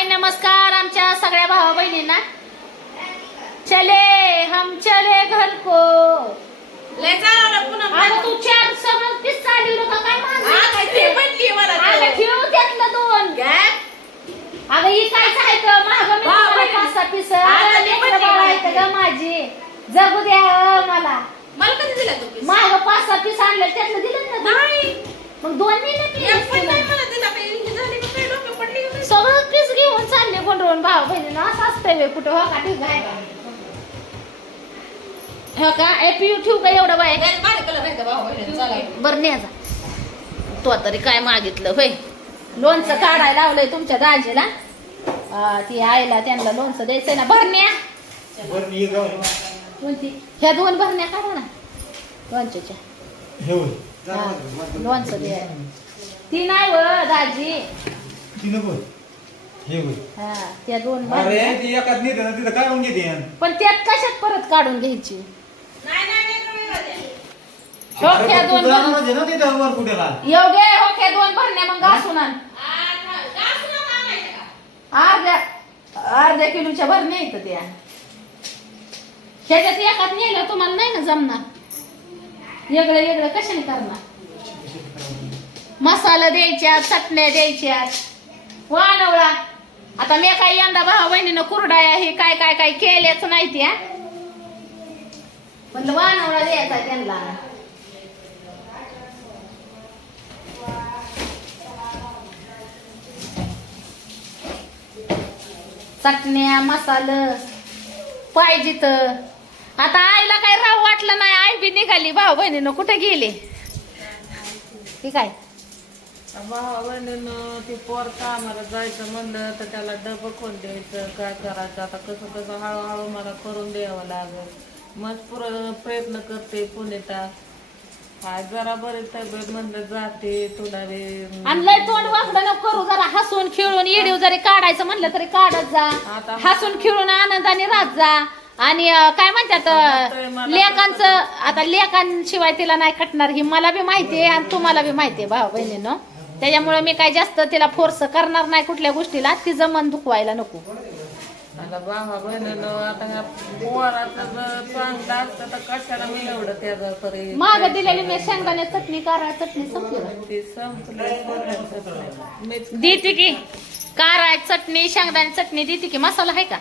हाय नमस्कार आमच्या सगळ्या भावा बहिणींना. चले हम चले घर को लय जाणार पुन्हा अगं तू चार का काय म्हणली मला तो. अगं ठेव त्यातलं दोन? अगं ही काय महाग मी तुम्हाला बहिणी. पाच सहा पीस अगं, ते म्हणली बाळा आहेत ग माझी. जगू द्या अं, मला. मला कधी दिला तू piece? महाग पाच सहा पीस आणले त्यातलं दिलं ना? नाही. मग दोन नेले एक पण नाही पीस मला दिला झाली का कोंडून भाऊ बहिणीनं असं असतंय बे कुठं हो का? ठीक आहे हो का एपीयू ठेवू का एवढं बाय का. बरं न्याचा तो तरी काय मागितलं होय? लोणचं काढायला लावलंय तुमच्या दाजीला. ती आईला त्यांना लोणचं द्यायचंय ना. भरण्या. कोणती? ह्या दोन भरण्या काढा ना. लोणच्याच्या. हा, लोणचं द्या ती नाही व दाजी. हे. हा त्या दोन अरे भरण्या ती एकाच नेते ना तिथं काढून घेते यान. पण त्यात कशात परत काढून घ्यायची. हो, अरे त्या पण दोन तू जाणार भरण्या म्हणजे ना तिथं वर कुठेला? एवढे हो त्या दोन भरण्या मग घासून आण? अर्ध्या अर्ध्या किलोच्या भरण्या येतं त्या. ह्याच्यात एकात नेलं तुम्हाला नाही ना जमणार. वेगळं वेगळं कशाने करणार? मसाला द्यायच्या चटण्या द्यायच्या वानवळा. आता मी काय यंदा भाऊ बहिणीनं कुरडाया हे काय काय काय केल्याच नाही त्या पण वानवळा द्यायचा त्यांना. चटण्या मसाल पाहिजे तर. आता आईला काय राहू वाटलं नाही आई बी निघाली. भाऊ बहिणीनं कुठे गेले? ठीक आहे भावा बहिणीनं ते पोर कामाला जायचं म्हणलं तर त्याला डबं कोण द्यायचं? काय करायचं? आता कसं कसं हळूहळू मला करून द्यावं लागेल. मग पुर प्रयत्न करते पुण्याचा काय जरा बरी तब्येत म्हणलं जाते. तुला रे आणि लय तोंड वाकडं नको करू जरा हसून खेळून येडीव जरी काढायचं म्हणलं तरी काढत जा. आता- हसून खेळून आनंदाने राहत जा. आणि अं, काय म्हणतात लेकांचं आता लेकांशिवाय तिला नाही कटणार ही मला बी माहितीये आणि तुम्हाला बी माहितीये भाऊ बहिणीनं त्याच्यामुळे मी काय जास्त तिला फोर्स करणार नाही कुठल्या गोष्टीला तिचं मन दुखवायला नको. आता भावा बहिणीनं आता ह्या पोराचं जर चांगलं असतं तर कशाला मी एवढं त्याचा तरी माग दिलेली मी शेंगदाणे चटणी कारळ चटणी संपली. ते संपलं पोराचं नाही. मीच देते की कारळ चटणी शेंगदाणे चटणी देते की मसाला आहे का?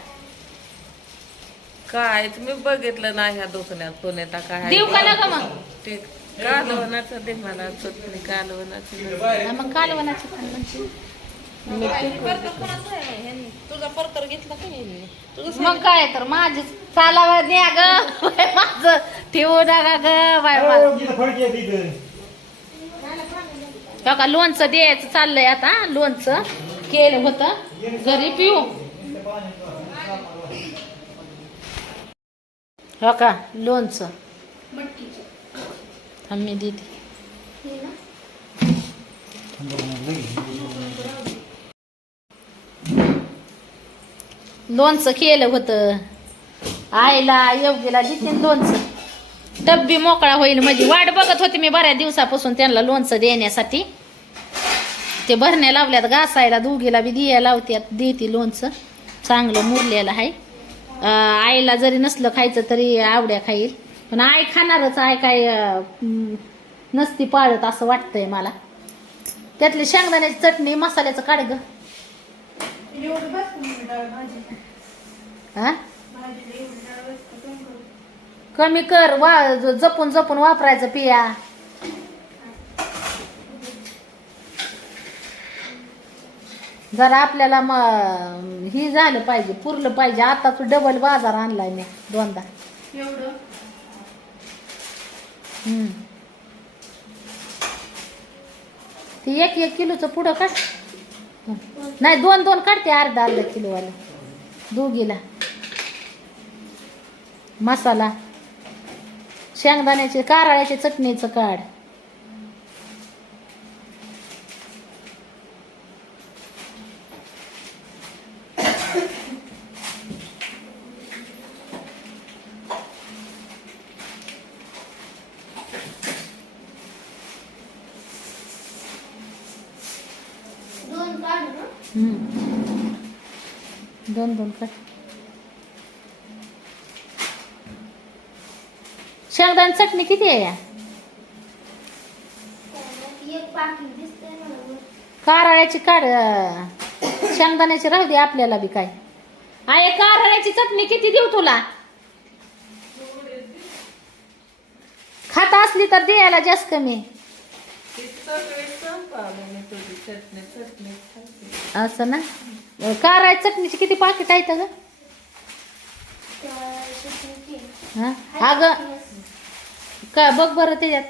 कायच मी बघितलं नाही ह्या दुकानात पुण्यात काय देऊ का नका मग? ते कालवणाचं दे मला चटणी कालवणाचं हा, मग कालवणाची पण म्हणजे. तुझा परकर घेतला का ह्यांनी? तुझं मग काय तर माझी चालावा द्या ग माझं ठेवू नका ग. बाय मला हो. हो का लोणचं द्यायचं चाललंय आता लोणचं केलं होतं. घरी पिऊ. हो का? लोणचं. मी देते लोणचं केलं होतं. आईला योगीला देते ना लोणचं. डब्बी मोकळा होईल म्हणजे. वाट बघत होते मी बऱ्याच दिवसापासून त्यांना लोणचं देण्यासाठी. ते भरण्या लावल्यात घासायला दोघीला बी दिया लावत्यात देते लोणचं. चांगलं मुरलेलं आहे. आईला जरी नसलं खायचं तरी आवड्या खाईल. पण आई खाणारच आहे काय नसती पाळत असं वाटतंय मला. त्यातली शेंगदाण्याची चटणी मसाल्याचं काढ ग. कमी कर वा जपून जपून वापरायचं पिया. जरा आपल्याला म ही झालं पाहिजे पुरलं पाहिजे. आता तू डबल बाजार आणलाय मी दोनदा. हम्म. ती एक एक किलोचं पुढं काढ नाही दोन दोन काढते अर्धा अर्धा किलोवाला. दोघीला. मसाला. शेंगदाण्याचे कारळ्याचे चटणीचं काढ हम्म. दोन कर शेंगदाणे चटणी किती आहे या. कारळ्याची काढ अं, शेंगदाण्याची राहू दे आपल्याला बी काय. आहे कारळ्याची चटणी किती देऊ तुला? खाता असली तर द्यायला जास्त कमी. असं ना? कारळ्याची चटणीची किती पाकिट आहेत ग त्या अगं का बघ बरं त्याच्यात.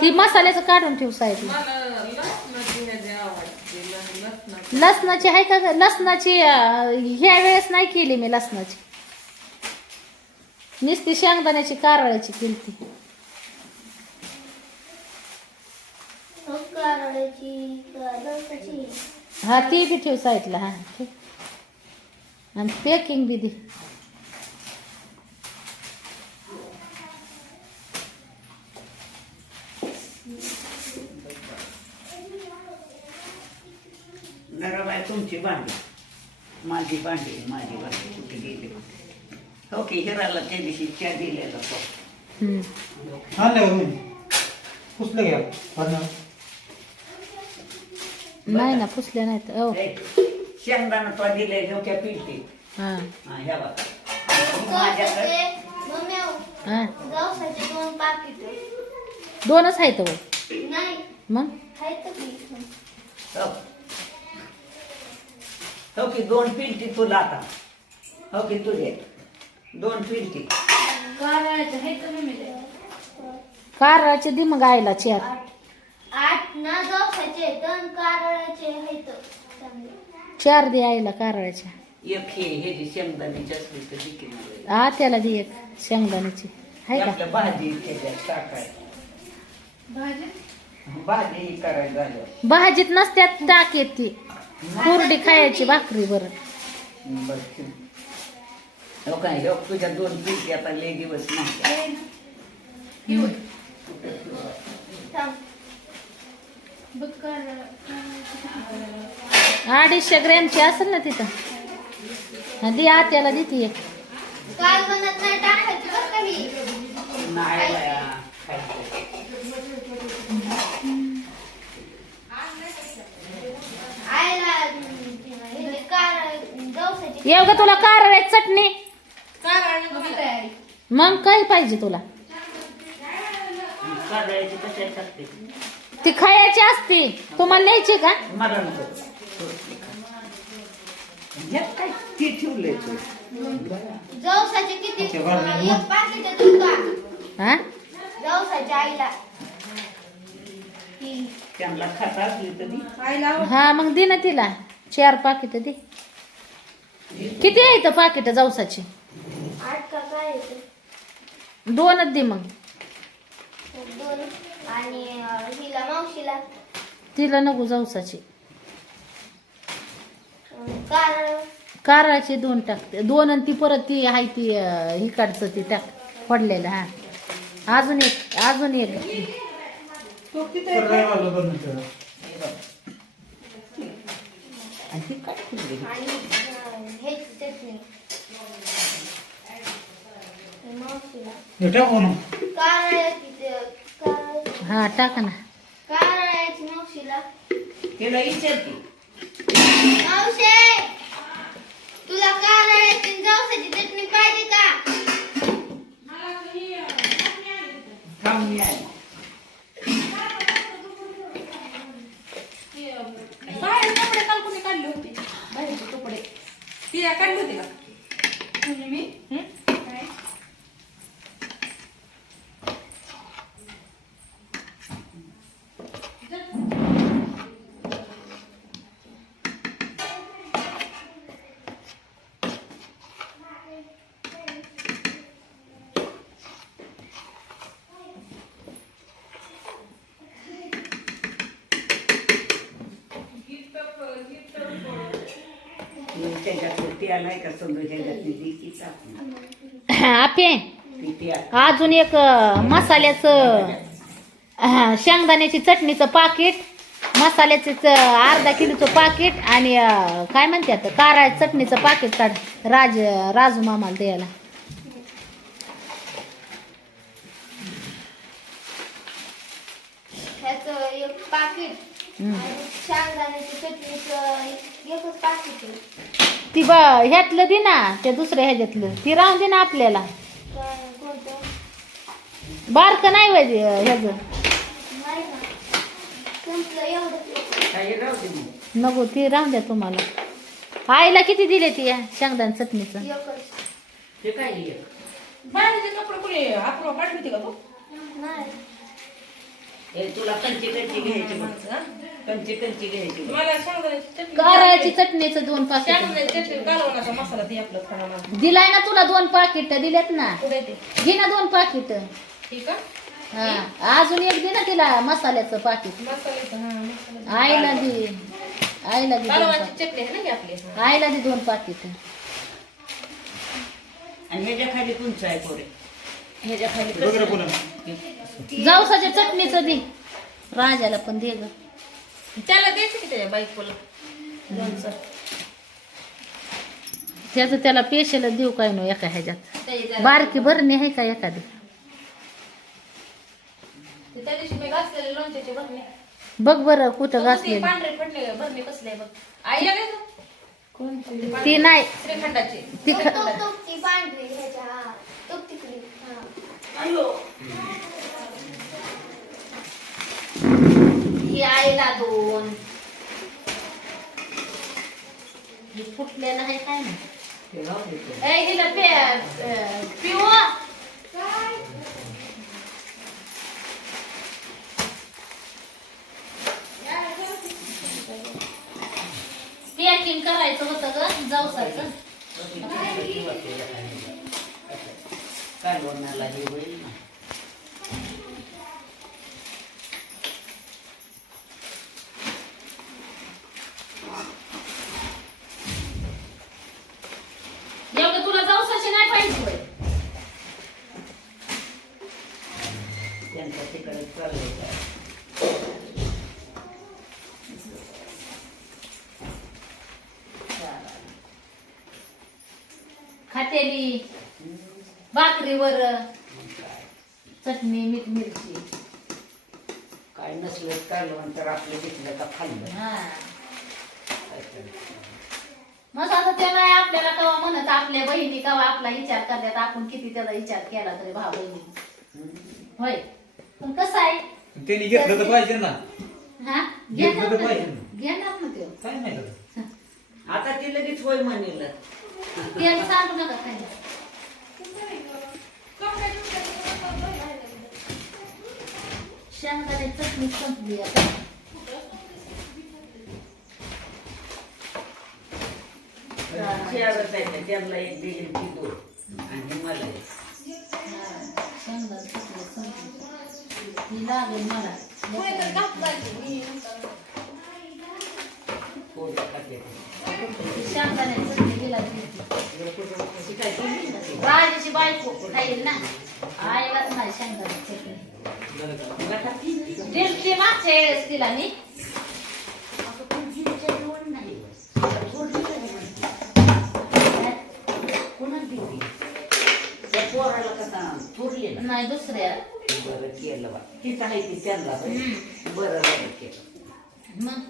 ती मसाल्याचं काढून ठेव साहेब. लसणाची आहे का लसणाची ह्या वेळेस नाही केली मी लसणाची. नुसती शेंगदाण्याची कारळ्याची केली कारळ्याची हा ती बी ठेव साईडला हा ठीक आणि पॅकिंग बी दे. नरबाई तुमची भांडी. माझी भांडी माझी भांडी कुठे गेली? हो की हिराला त्या दिवशी त्या दिलेला तो. हम्म. आणलं का तुम्ही? पुसलं घ्या. नाही ना. पुसले नाहीत. शेंगदाणा तो दिले हो. हा हा ह्या बघा माझ्याकडे मम्मी हा. जाऊसाचे दोन पाकिट. दोनच आहेत नाही. मग? की? इथं. हो. हो की दोन पिलटी तुला आता. हो की तुझे. दोन मम्मी कारळाचे दे मग आईला चार आठ ना दोन आहेत. चार दे आईला कारळाच्या. एक हे हे जी शेंगदाण्याची असली तर देखील मिळेल. हा त्याला दे एक शेंगदाण्याची. आहे का? आपल्या भाजी त्याच्यात टाकाय भाजी? ही करायला झालं. भाजीत नसत्यात टाक येत. ती कोरडी खायची भाकरी बरं. बरं ठीक. हो काय हो तुझ्या दोन पिलटी आता लय दिवस नाही. अडीचशे ग्रॅमची असेल ना तिथं. हा, दे आत्याला देते एक. काय बनत नाही टाकायची बघ काही नाही बाया, खायचं. आईला हे कारळ जाऊसाची येऊ का तुला कारळ्याची चटणी. मग काय? पाहिजे तुला. ती खायची असते? तुम्हाला न्यायची का? मला नको यात काय ते ठेवलंय तू? जाऊसाचे किती? अच्छा, बरं, नाही. एक पाकिट देऊ का हा? जाऊसाच्या आईला. ती. त्यांना खाता असली तरी आईला आवड- हा मग दे ना तिला. चार पाकिट दे. किती आहे इथं पाकिट जाऊसाची आठ का काय येते दोनच दे मग. दोन आणि अं, हिला मावशीला. तिला नको जाऊसाची. कारळाची दोन टाकते. दोन आणि ती परत ती आहे ती हिकडचं ती टाक फोडलेलं हा. अजून एक अजून एक. आणि ती आणि ह्याची चटणी. हे मावशीला हा टाका ना. कारळ्याची मावशीला? तिला विचारते मावशे तुला कारळ्याची आणि जाऊसाची चटणी पाहिजे का थांब मी आहे बाहेर कपडे काल कोणी काढले होते बाहेरचे कपडे ती काढली होती का मी काय मग का समजा आपे अजून एक मसाल्याचं शेंगदाण्याची चटणीचं पाकिट मसाल्याचे च- अर्धा किलोचं पाकिट आणि काय म्हणतात कारा चटणीचं पाकिट काढ राज राजू मामाला द्यायला. पाकिट ती ब ह्यातलं दे ना त्या दुसऱ्या ह्याच्यातलं. ती राहून दे ना आपल्याला. बारकं नाही वय ह्याचं. नको ती राहून द्या तुम्हाला. आईला किती दिले ती या शेंगदाण चटणीचं? एकच. ते काय आहे? बाहेरचे कपडे कुणी आपण काढली होती का तू? नाही. हे तुला कंची कंची घ्यायची कंची कंची घ्यायची बघ. मला चटणी करायची चटणीचं दोन पाकिट चटणी मसाला ते आपलं खाणार दिलाय ना तुला दोन पाकिट दिलेत ना. कुठे ते घे ना दोन पाकिट ठीक आहे? हा अजून एक दे ना तिला मसाल्याचं पाकिट मसाल्याचं हा मसाला आईला दे. आईला दे दोन कालवणाची पाकिट चटणी आहे ना की आपली. हा. आईला दे दोन पाकिट आणि ह्याच्या खाली कुंच आहे पोरे. ह्याच्या खाली पुन्हा. जाऊसाच्या चटणीचं दे राजाला पण दे ग त्याला द्यायचं की त्याच्या बायकोला त्याचं त्याला पेशल देऊ काय नो एका ह्याच्यात बारकी भरणी आहे का एखादी ते त्या दिवशी मी घासलेले लोणच्याचे भरणे बघ बरं कुठं ते घासले पांढरे पडले भरणे कसले बघ आई आले ना ती नाही श्रीखंडाचे ती तो ख- तो तो ती पांढरी ह्याच्या हा तो तिकडी हा आईला दोन. ही फुटलेलं आहे काय ना. ए हिला पे अं, पिऊ. पॅकिंग करायचं होतं ग जाऊसाचं काय बोलण्याला हे होईल ना एवढं तुला जाऊसाची नाही पाहिजे होय. त्यांच्या चाललंय काय. खातेली भाकरीवर चटणी मीठ मिरची. काय नसलं कालवण तर आपलं घेतलं का खाल्लं. हा? मग आता ते नाही आपल्याला कवा म्हणत आपल्या बहिणी कवा आपला विचार करतात आपण किती त्याचा विचार केला तरी भाऊ बहिणी. होय. पण कसं आहे? त्यांनी घेतलं तर पाहिजे ना. हा? घेतलं तर पाहिजे ना. घेणार ना ते. काय आता. आता ती लगेच होय म्हणेल. त्याला सांगू नका काय शेंगदाणे चटणी संपली आता. शेअरच आहे त्यांना एक दिली ती दोन. आणि मला एक. ही. लागेल मला? राजाची बायको खाईल ना आईलाच नाही शेंगदाणे चटणी. दिलती मागच्या वेळेस तिला मी? कोणाला दिली? पोराला कसा नाही दुसऱ्या बरं केलं बा. तिथं आहे ती त्यांना बरं बरं बरं केलं. मग?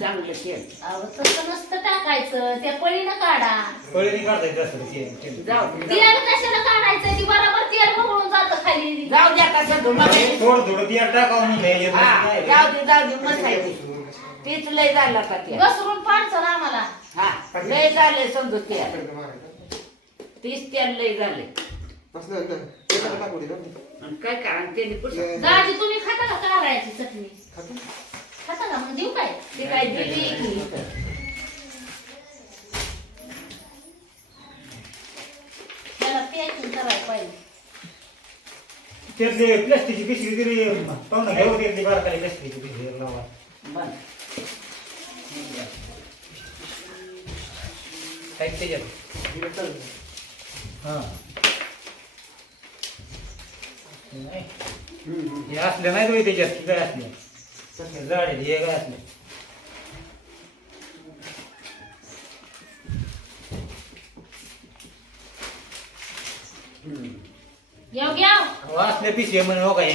चांगलं केलं. अहो तसं नसतं टाकायचं. त्या पळीनं काढा. पळीने काढता येत असतं ते ते. जाऊ दे, जाऊ तेल कशाला काढायचं? ती बरोबर तेल भगळून जातं खाली. दे. जाऊ द्या का सगळं मला थोडं थोडं तेल टाकावं म्हणलं ह्याच्यात. हा काय? जाऊ दे जाऊ दे मस्त आहे ते. तीच लय झाला का ते. घसरून पाडचं ना आम्हाला. हा लय झाले समजू ते तीच त्याला लय झाले आणि काय कारण त्यांनी कुठं दाजी तुम्ही खाता का कारळ्याची चटणी? खाता. का मग देऊ काय? ते काय दिली की त्याला पॅकिंग करायला पाहिजे. त्यातली प्लास्टिकची पिशवी दिली पाहुणा घ्यावं त्यातली बारकाली प्लास्टिकची पिशवी लावा. काय त्याच्यात? हा. हे असल्या नाही तुम्ही त्याच्यात काय सगळे जाडे हे काय असले? असले पिशे म्हणे हो काय